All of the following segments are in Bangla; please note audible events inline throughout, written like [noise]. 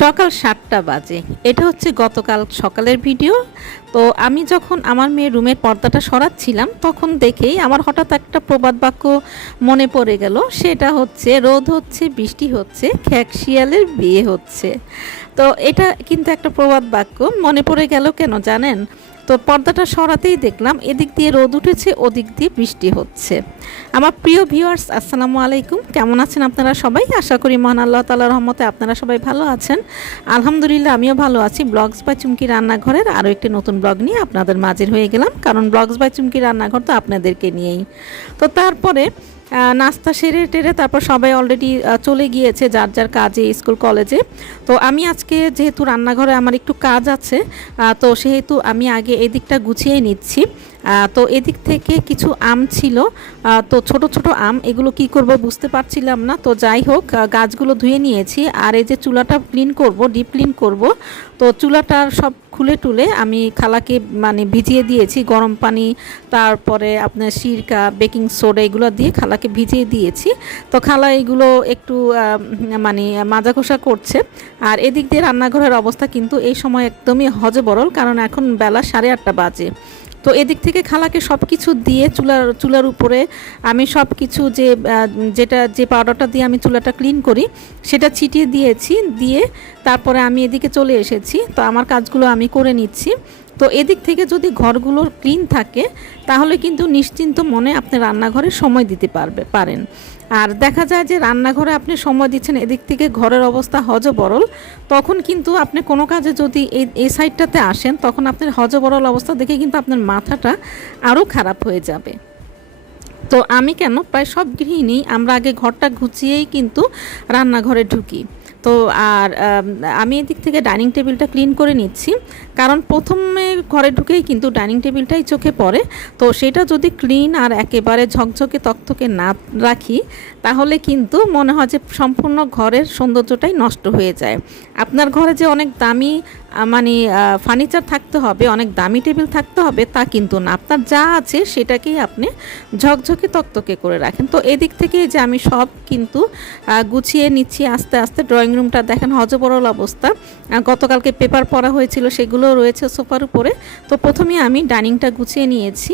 সকাল সাতটা বাজে। এটা হচ্ছে গতকাল সকালের ভিডিও। তো আমি যখন আমার মেয়ের রুমের পর্দাটা সরাচ্ছিলাম, তখন দেখেই আমার হঠাৎ একটা প্রবাদ বাক্য মনে পড়ে গেল। সেটা হচ্ছে, রোদ হচ্ছে, বৃষ্টি হচ্ছে খ্যাক শিয়ালের বিয়ে হচ্ছে। তো এটা কিন্তু একটা প্রবাদ বাক্য। মনে পড়ে গেল কেন জানেন? তো পর্দাটা সরাতেই দেখলাম, এদিক দিয়ে রোদ উঠেছে, ওদিক দিয়ে বৃষ্টি হচ্ছে। আমার প্রিয় ভিউয়ার্স আসসালামু আলাইকুম। কেমন আছেন আপনারা সবাই? আশা করি মহান আল্লাহ তালার রহমতে আপনারা সবাই ভালো আছেন। আলহামদুলিল্লাহ, আমিও ভালো আছি। ব্লগস বাই চুমকি রান্নাঘরের আরও একটি নতুন ব্লগ নিয়ে আপনাদের মাঝের হয়ে গেলাম। কারণ ব্লগস বাই চুমকি রান্নাঘর তো আপনাদেরকে নিয়েই। তো তারপরে নাস্তা সেরে টেরে তারপর সবাই অলরেডি চলে গিয়েছে যার যার কাজে, স্কুল কলেজে তো আমি আজকে যেহেতু রান্নাঘরে আমার একটু কাজ আছে তো সেহেতু আমি আগে এই দিকটা গুছিয়ে নিচ্ছি। তো এদিক থেকে কিছু আম ছিল। তো ছোট ছোট আম, এগুলো কি করব বুঝতে পারছিলাম না। তো যাই হোক গাছগুলো ধুয়ে নিয়েছি। আর এই যে চুলাটা ক্লিন করব ডিপ ক্লিন করব, তো চুলাটার সব খুলে টুলে আমি খালাকে মানে ভিজিয়ে দিয়েছি। গরম পানি, তারপরে আপনার সিরকা বেকিং সোডা এগুলো দিয়ে খালাকে ভিজিয়ে দিয়েছি। তো খালা এগুলো একটু মানে মাজা কষা করছে। আর এদিক দিয়ে রান্নাঘরের অবস্থা কিন্তু এই সময় একদমই হজবরল, কারণ এখন বেলা সাড়ে আটটা বাজে। তো এদিক থেকে খালাকে সব কিছু দিয়ে চুলার চুলার উপরে আমি সব কিছু যে যেটা, যে পাউডারটা দিয়ে আমি চুলাটা ক্লিন করি, সেটা ছিটিয়ে দিয়েছি, দিয়ে তারপরে আমি এদিকে চলে এসেছি। তো আমার কাজগুলো আমি করে নিচ্ছি। তো এদিক থেকে যদি ঘরগুলো ক্লিন থাকে, তাহলে কিন্তু নিশ্চিন্ত মনে আপনি রান্নাঘরে সময় দিতে পারবে, পারেন। আর দেখা যায় যে রান্নাঘরে আপনি সময় দিচ্ছেন, এদিক থেকে ঘরের অবস্থা হজবরল, তখন কিন্তু আপনি কোনো কাজে যদি এই এই সাইডটাতে আসেন, তখন আপনার হজবরল অবস্থা দেখে কিন্তু আপনার মাথাটা আরও খারাপ হয়ে যাবে। তো আমি কেন? প্রায় সব গৃহিণী আমরা আগে ঘরটা গুছিয়েই কিন্তু রান্নাঘরে ঢুকি। তো আর, আমি এদিক থেকে ডাইনিং টেবিলটা ক্লিন করে নিচ্ছি। কারণ প্রথমে ঘরে ঢুকেই কিন্তু ডাইনিং টেবিলটাই চোখে পড়ে। তো সেটা যদি ক্লিন আর একেবারে ঝকঝকে তকথকে না রাখি, তাহলে কিন্তু মনে হয় যে সম্পূর্ণ ঘরের সৌন্দর্যটাই নষ্ট হয়ে যায়। আপনার ঘরে যে অনেক দামি মানে ফার্নিচার থাকতে হবে, অনেক দামি টেবিল থাকতে হবে, তা কিন্তু না। আপনার যা আছে সেটাকেই আপনি ঝকঝকে তকতকে করে রাখেন। তো এদিক থেকে যে আমি সব কিন্তু গুছিয়ে নিচ্ছি আস্তে আস্তে ড্রয়িং রুমটা দেখেন হজবরল অবস্থা। গতকালকে পেপার পড়া হয়েছিল, সেগুলো রয়েছে সোফার উপরে। তো প্রথমে আমি ডাইনিংটা গুছিয়ে নিয়েছি।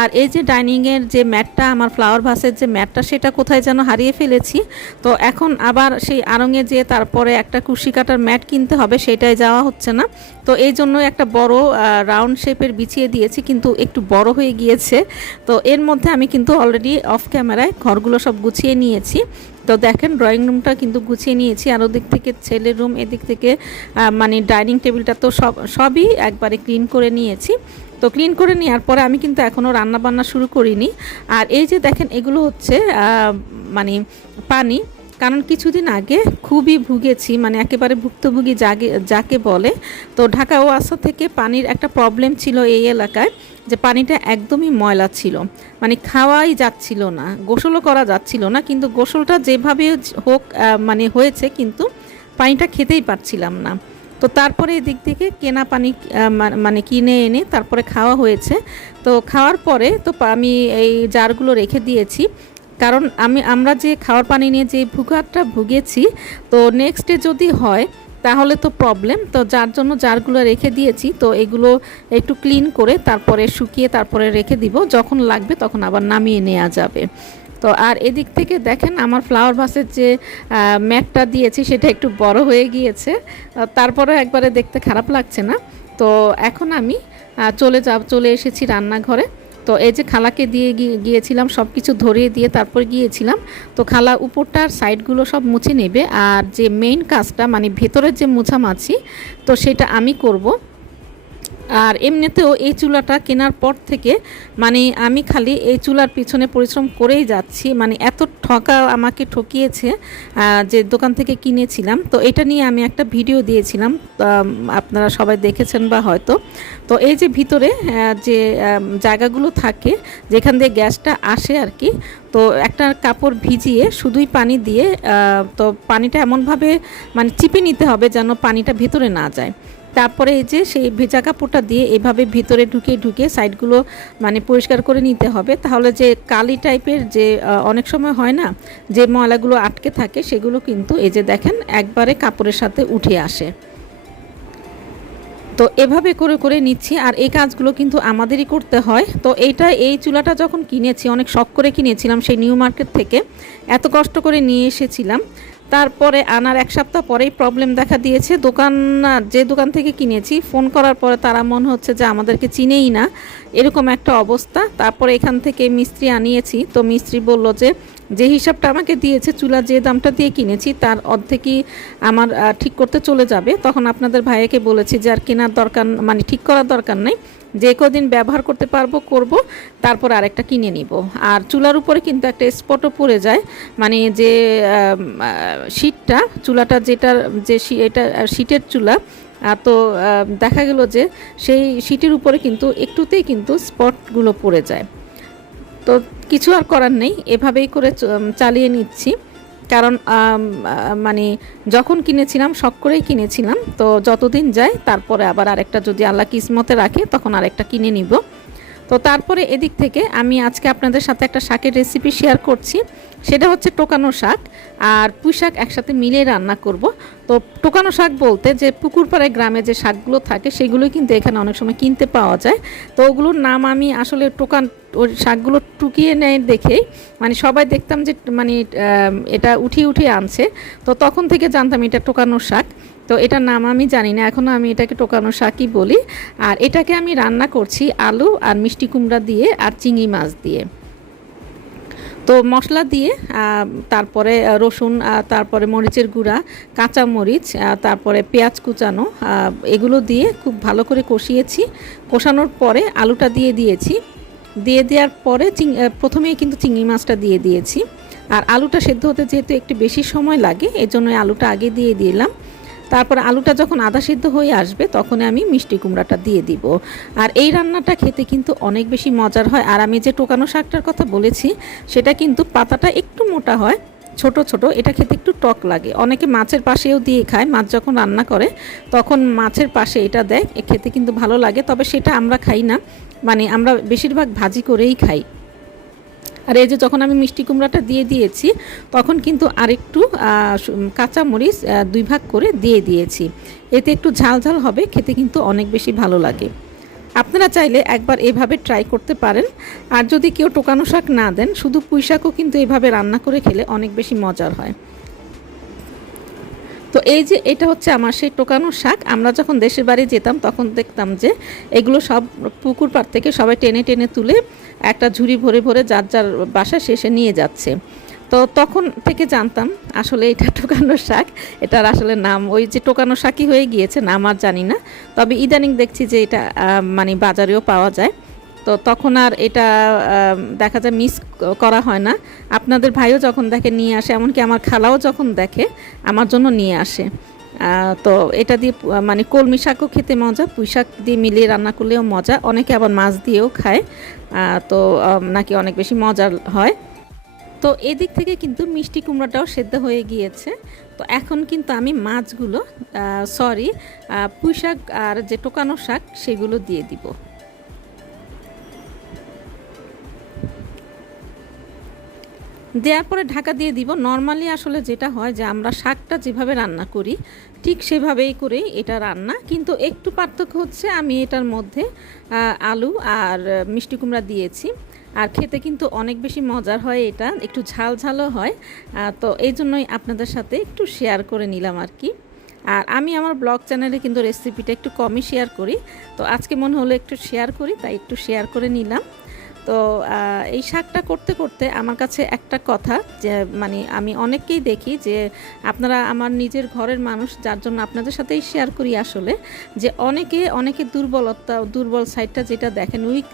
আর এই যে ডাইনিংয়ের যে ম্যাটটা, আমার ফ্লাওয়ার ভাসের যে ম্যাটটা, সেটা কোথায় যেন হারিয়ে ফেলেছি। তো এখন আবার সেই আড়ঙে যেয়ে তারপরে একটা কুশি কাটার ম্যাট কিনতে হবে সেটাই যাওয়া হচ্ছে না। তো এই জন্য একটা বড় রাউন্ড শেপের বিছিয়ে দিয়েছি, কিন্তু একটু বড় হয়ে গিয়েছে। তো এর মধ্যে আমি কিন্তু অলরেডি অফ ক্যামেরায় ঘরগুলো সব গুছিয়ে নিয়েছি। তো দেখেন ড্রয়িং রুমটা কিন্তু গুছিয়ে নিয়েছি। আর ওদিক থেকে ছেলের রুম এদিক থেকে মানে ডাইনিং টেবিলটা তো সব, সবই একবারে ক্লিন করে নিয়েছি। তো ক্লিন করে নেওয়ার পরে আমি কিন্তু এখনও রান্না বান্না শুরু করিনি। আর এই যে দেখেন, এগুলো হচ্ছে মানে পানি। কারণ কিছুদিন আগে খুবই ভুগেছি মানে একেবারে ভুক্তভোগী যাকে যাকে বলে। তো ঢাকা ওয়াসা থেকে পানির একটা প্রবলেম ছিল এই এলাকায়, যে পানিটা একদমই ময়লা ছিল। মানে খাওয়াই যাচ্ছিল না, গোসলও করা যাচ্ছিল না, কিন্তু গোসলটা যেভাবে হোক মানে হয়েছে, কিন্তু পানিটা খেতেই পারছিলাম না। তো তারপরে এদিক থেকে কেনা পানি মানে কিনে এনে তারপরে খাওয়া হয়েছে। তো খাওয়ার পরে, তো আমি এই জারগুলো রেখে দিয়েছি। কারণ আমি আমরা যে খাওয়ার পানি নিয়ে যে ভুগাটা ভুগেছি তো নেক্সটে যদি হয় তাহলে তো প্রবলেম তো যার জন্য জারগুলো রেখে দিয়েছি তো এগুলো একটু ক্লিন করে তারপরে শুকিয়ে তারপরে রেখে দিব। যখন লাগবে তখন আবার নামিয়ে নেওয়া যাবে। তো আর এদিক থেকে দেখেন আমার ফ্লাওয়ার ভাসের যে ম্যাটটা দিয়েছি সেটা একটু বড় হয়ে গিয়েছে। আহ, তারপরেও একবারে দেখতে খারাপ লাগছে না। তো এখন আমি চলে যাব চলে এসেছি রান্নাঘরে। তো এই যে খালাকে দিয়ে গিয়ে- গিয়েছিলাম সব কিছু ধরিয়ে দিয়ে তারপর গিয়েছিলাম। তো খালা উপরটার সাইডগুলো সব মুছে নেবে। আর যে মেইন কাজটা মানে ভেতরের যে মুছামাছি, তো সেটা আমি করব। আর এমনিতেও এই চুলাটা কেনার পর থেকে মানে আমি খালি এই চুলার পিছনে পরিশ্রম করেই যাচ্ছি। মানে এত ঠকা আমাকে ঠকিয়েছে যে দোকান থেকে কিনেছিলাম। তো এটা নিয়ে আমি একটা ভিডিও দিয়েছিলাম আপনারা সবাই দেখেছেন বা হয়তো। তো এই যে ভিতরে যে জায়গাগুলো থাকে, যেখান দিয়ে গ্যাসটা আসে আর কি তো একটা কাপড় ভিজিয়ে শুধুই পানি দিয়ে তো পানিটা এমনভাবে মানে চিপে নিতে হবে যেন পানিটা ভেতরে না যায়। তারপরে এই যে সেই ভেজা কাপড়টা দিয়ে এভাবে ভিতরে ঢুকে ঢুকে সাইডগুলো মানে পরিষ্কার করে নিতে হবে। তাহলে যে কালি টাইপের যে অনেক সময় হয় না, যে ময়লাগুলো আটকে থাকে সেগুলো কিন্তু এই যে দেখেন একবারে কাপড়ের সাথে উঠে আসে। তো এভাবে করে করে নিচ্ছি আর এই কাজগুলো কিন্তু আমাদেরই করতে হয়। তো এইটা, এই চুলাটা যখন কিনেছি, অনেক শখ করে কিনেছিলাম সেই নিউ মার্কেট থেকে, এত কষ্ট করে নিয়ে এসেছিলাম। তারপরে আনার এক সপ্তাহ পরেই প্রবলেম দেখা দিয়েছে। দোকান, যে দোকান থেকে কিনেছি ফোন করার পরে তারা মনে হচ্ছে যে আমাদেরকে চিনেই না। এরকম একটা অবস্থা। তারপরে এখান থেকে মিস্ত্রি আনিয়েছি। তো মিস্ত্রি বলল যে যে হিসাবটা আমাকে দিয়েছে, চুলা যে দামটা দিয়ে কিনেছি, তার অর্ধেকই আমার ঠিক করতে চলে যাবে। তখন আপনাদের ভাইয়াকে বলেছি যে, আর কেনার দরকার মানে ঠিক করার দরকার নেই। যে কদিন ব্যবহার করতে পারব, করব, তারপর আরেকটা কিনে নিব। আর চুলার উপরে কিন্তু একটা স্পটও পড়ে যায় মানে যে শীটটা চুলাটা যেটা যে এটা শীটের চুলা তো দেখা গেল যে সেই শীটের উপরে কিন্তু একটুতেই কিন্তু স্পটগুলো পড়ে যায়। তো কিছু আর করার নেই, এভাবেই করে চালিয়ে নিচ্ছি। কারণ মানে যখন কিনেছিলাম, শখ করেই কিনেছিলাম, তো যতদিন যায় তারপরে আবার আরেকটা যদি আল্লাহ কিসমতে রাখে, তখন আরেকটা কিনে নিব। তো তারপরে এদিক থেকে আমি আজকে আপনাদের সাথে একটা শাকের রেসিপি শেয়ার করছি। সেটা হচ্ছে টোকানো শাক আর পুঁই শাক একসাথে মিলিয়ে রান্না করব। তো টোকানো শাক বলতে যে পুকুরপাড়ায় গ্রামে যে শাকগুলো থাকে সেগুলো কিন্তু এখানে অনেক সময় কিনতে পাওয়া যায়। তো ওগুলোর নাম আমি আসলে টোকান, ওই শাকগুলো টুকিয়ে নেয় দেখেই মানে সবাই দেখতাম যে মানে এটা উঠিয়ে উঠিয়ে আনছে। তো তখন থেকে জানতাম এটা টোকানো শাক। তো এটার নাম আমি জানি না এখনও আমি এটাকে টোকানো শাকই বলি। আর এটাকে আমি রান্না করছি আলু আর মিষ্টি কুমড়া দিয়ে আর চিংড়ি মাছ দিয়ে। তো মশলা দিয়ে তারপরে রসুন তারপরে মরিচের গুঁড়া, কাঁচা মরিচ তারপরে পেঁয়াজ কুচানো এগুলো দিয়ে খুব ভালো করে কষিয়েছি। কষানোর পরে আলুটা দিয়ে দিয়েছি। দিয়ে দেওয়ার পরে চিং প্রথমেই কিন্তু চিংড়ি মাছটা দিয়ে দিয়েছি। আর আলুটা সেদ্ধ হতে যেহেতু একটু বেশি সময় লাগে এই জন্য আলুটা আগে দিয়ে দিলাম। তারপর আলুটা যখন আধা সিদ্ধ হয়ে আসবে তখন আমি মিষ্টি কুমড়াটা দিয়ে দিব। আর এই রান্নাটা খেতে কিন্তু অনেক বেশি মজার হয়। আর আমি যে টোকানো শাকটার কথা বলেছি, সেটা কিন্তু পাতাটা একটু মোটা হয়, ছোট ছোট। এটা খেতে একটু টক লাগে। অনেকে মাছের পাশেও দিয়ে খায়। মাছ যখন রান্না করে, তখন মাছের পাশে এটা দেয়। খেতে কিন্তু ভালো লাগে। তবে সেটা আমরা খাই না। মানে আমরা বেশিরভাগ ভাজি করেই খাই। আর এই যে যখন আমি মিষ্টি কুমড়াটা দিয়ে দিয়েছি, তখন কিন্তু আরেকটু কাঁচামরিচ কাঁচা মরিচ দুই ভাগ করে দিয়ে দিয়েছি। এতে একটু ঝাল ঝাল হবে, খেতে কিন্তু অনেক বেশি ভালো লাগে। আপনারা চাইলে একবার এভাবে ট্রাই করতে পারেন। আর যদি কেউ টোকানো শাক না দেন, শুধু পুঁই শাকও কিন্তু এভাবে রান্না করে খেলে অনেক বেশি মজার হয়। তো এই যে এটা হচ্ছে আমার সেই টোকানো শাক। আমরা যখন দেশের বাড়ি যেতাম, তখন দেখতাম যে এগুলো সব পুকুর পাড় থেকে সবাই টেনে টেনে তুলে একটা ঝুড়ি ভরে ভরে যার যার বাসা শেষে নিয়ে যাচ্ছে। তো তখন থেকে জানতাম আসলে এটা [laughs] টোকানো শাক। এটার আসলে নাম, ওই যে টোকানো শাকই হয়ে গিয়েছে, নাম আর জানি না। তবে ইদানিং দেখছি যে এটা মানে বাজারেও পাওয়া যায়। তো তখন আর এটা দেখা যায় মিস করা হয় না। আপনাদের ভাইও যখন দেখে নিয়ে আসে, এমনকি আমার খালাও যখন দেখে, আমার জন্য নিয়ে আসে। তো এটা দিয়ে মানে কলমি শাকও খেতে মজা, পুঁই শাক দিয়ে মিলিয়ে রান্না করলেও মজা। অনেকে আবার মাছ দিয়েও খায়। তো নাকি অনেক বেশি মজার হয়। তো এদিক থেকে কিন্তু মিষ্টি কুমড়াটাও সেদ্ধ হয়ে গিয়েছে। তো এখন কিন্তু আমি মাছগুলো সরি পুঁই শাক আর যে টোকানো শাক, সেগুলো দিয়ে দিব। দেওয়ার পরে ঢাকা দিয়ে দিব। নর্মালি আসলে যেটা হয় যে আমরা শাকটা যেভাবে রান্না করি, ঠিক সেভাবেই করেই এটা রান্না। কিন্তু একটু পার্থক্য হচ্ছে আমি এটার মধ্যে আলু আর মিষ্টি কুমড়া দিয়েছি। আর খেতে কিন্তু অনেক বেশি মজার হয় এটা, একটু ঝাল ঝালও হয়। তো এই জন্যই আপনাদের সাথে একটু শেয়ার করে নিলাম আর কি। আর আমি আমার ব্লগ চ্যানেলে কিন্তু রেসিপিটা একটু কমই শেয়ার করি। তো আজকে মনে হলো একটু শেয়ার করি, তাই একটু শেয়ার করে নিলাম। তো এই শাকটা করতে করতে আমার কাছে একটা কথা যে মানে আমি অনেককেই দেখি যে, আপনারা আমার নিজের ঘরের মানুষ যার জন্য আপনাদের সাথেই শেয়ার করি আসলে, যে অনেকে অনেকে দুর্বলতা, দুর্বল সাইডটা যেটা দেখেন উইক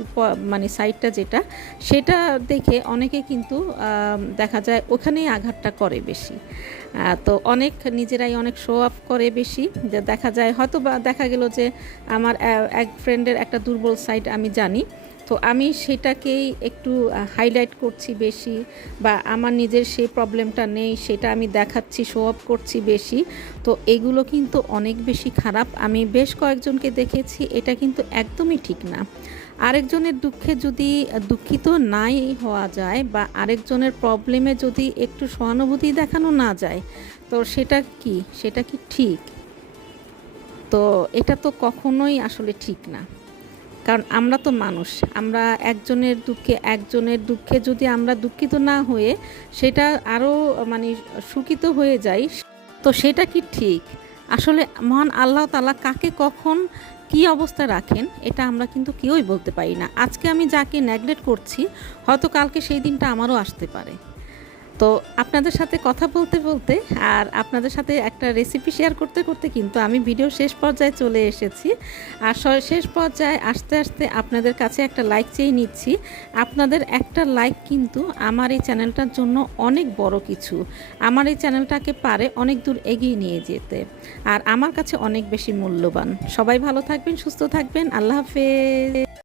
মানে সাইডটা যেটা, সেটা দেখে অনেকে কিন্তু দেখা যায় ওখানেই আঘাতটা করে বেশি। তো অনেক নিজেরাই অনেক শো অফ করে বেশি, যে দেখা যায় হয়তো বা দেখা গেল যে, আমার এক ফ্রেন্ডের একটা দুর্বল সাইড আমি জানি তো আমি সেটাকেই একটু হাইলাইট করছি বেশি বা আমার নিজের সেই প্রবলেমটা নেই, সেটা আমি দেখাচ্ছি শো অফ করছি বেশি। তো এগুলো কিন্তু অনেক বেশি খারাপ। আমি বেশ কয়েকজনকে দেখেছি, এটা কিন্তু একদমই ঠিক না। আরেকজনের দুঃখে যদি, দুঃখিত নাই হওয়া যায় বা আরেকজনের প্রবলেমে যদি একটু সহানুভূতি দেখানো না যায়, তো সেটা কি? সেটা কি ঠিক? তো এটা তো কখনোই আসলে ঠিক না। কারণ আমরা তো মানুষ। আমরা একজনের দুঃখে একজনের দুঃখে যদি আমরা দুঃখিত না হয়ে সেটা আরও মানে সুখিত হয়ে যাই, তো সেটা কি ঠিক? আসলে মহান আল্লাহ তালা কাকে কখন কি অবস্থা রাখেন, এটা আমরা কিন্তু কেউই বলতে পারি না। আজকে আমি যাকে নেগলেক্ট করছি, হয়তো কালকে সেই দিনটা আমারও আসতে পারে। তো আপনাদের সাথে কথা বলতে বলতে আর আপনাদের সাথে একটা রেসিপি শেয়ার করতে করতে কিন্তু আমি ভিডিও শেষ পর্যায়ে চলে এসেছি। আর শেষ পর্যায়ে আস্তে আস্তে আপনাদের কাছে একটা লাইক চেয়ে নিচ্ছি। আপনাদের একটা লাইক কিন্তু আমার এই চ্যানেলটার জন্য অনেক বড় কিছু। আমার এই চ্যানেলটাকে পারে অনেক দূর এগিয়ে নিয়ে যেতে। আর আমার কাছে অনেক বেশি মূল্যবান। সবাই ভালো থাকবেন, সুস্থ থাকবেন। আল্লাহ হাফেজ।